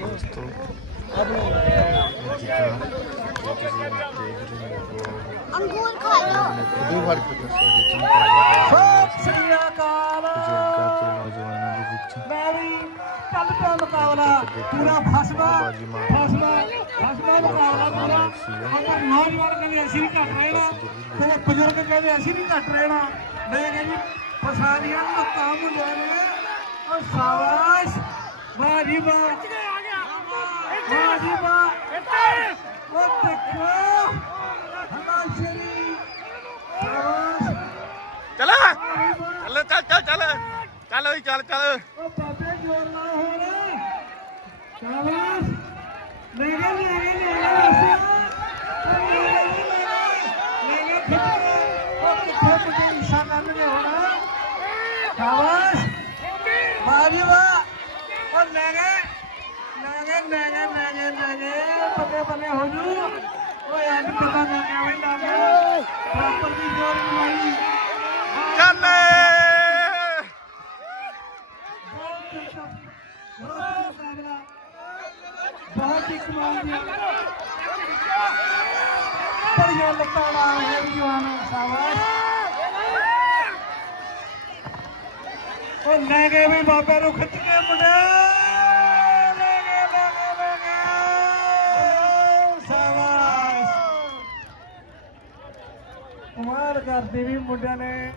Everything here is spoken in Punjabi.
ਦੋਸਤੋ ਅੰਗੂਰ ਖਾ ਲਓ। ਇਹ ਫ਼ਰਕ ਸਾਡੇ ਸਤਿ ਸ੍ਰੀ ਅਕਾਲ। ਬਜ਼ੁਰਗਾਂ ਨੌਜਵਾਨਾਂ ਦੇ ਵਿੱਚ ਮੈਂ ਵੀ ਚੱਲ ਮੁਕਾਬਲਾ ਪੂਰਾ ਫਸਵਾ ਬਾਜੀ ਫਸਵਾ ਫਸਵਾ ਮੁਕਾਬਲਾ ਪੂਰਾ। ਅਗਰ ਨੌਜਵਾਨ ਕਹਿੰਦੇ ਅਸੀਂ ਵੀ ਘੱਟ ਰਹਿਣਾ, ਤੇ ਬਜ਼ੁਰਗ ਕਹਿੰਦੇ ਅਸੀਂ ਵੀ ਘੱਟ ਰਹਿਣਾ। ਮੈਂ ਕਹਿੰਦੀ ਫਸਾਨੀਆਂ ਦਾ ਕੰਮ ਜਾਣੇ ਉਹ ਸ਼ਾਬਾਸ਼ ਵਾਹ ਜੀ ਵਾਹ ਵਾਹ ਜੀ ਵਾਹ ਉਹ ਦੇਖੋ ਹਮਾਸ਼ਰੀ ਸ਼ਾਬਾਸ਼ ਚੱਲ ਚੱਲ ਚੱਲ ਚੱਲ ਚੱਲ ਚੱਲ ਓਏ ਚੱਲ ਚੱਲ ਉਹ ਬਾਬੇ ਜੋਰ ਨਾ ਹੋਣ ਸ਼ਾਬਾਸ਼ ਲੈ ਗਏ ਲੈ ਗਏ ਲੈ ਗਏ ਰਸਿਆ ਲੈ ਗਏ ਖਿੱਚ ਕੇ ਉਹ ਕਿੱਥੇ ਕਿੱਥੇ ਨਿਸ਼ਾ ਕਰਨਗੇ ਹੁਣ ਸ਼ਾਬਾਸ਼ ਵਾਹ ਜੀ ਵਾਹ ਉਹ ਲੈ ਗਏ ਲੈ ਗਏ ਲੈ ਗਏ ਲੈ ਗਏ ਲੈ ਗਏ ਬੱਲੇ ਬੱਲੇ ਹੋ ਜੂ ਓਏ ਅੱਜ ਪਤਾ ਨਾ ਕਿਵੇਂ ਲੱਗ ਪ੍ਰੋਪਰ ਦੀ ਜੋਰ ਲਵਾਈ ਚੱਲ ਬਹੁਤ ਹੀ ਕਮਾਲ ਦੀ ਬੜੀਆਂ ਲੱਤਾਂ ਨਾਲ ਹੈ ਜਵਾਨ ਸ਼ਾਬਾਸ਼ ਉਹ ਲੈ ਗਏ ਵੀ ਬਾਬੇ ਨੂੰ ਖਿੱਚ ਕੇ ਮੁੰਡੇ। ਕਮਾਲ ਕਰਦੀ ਵੀ ਮੁੰਡਿਆਂ ਨੇ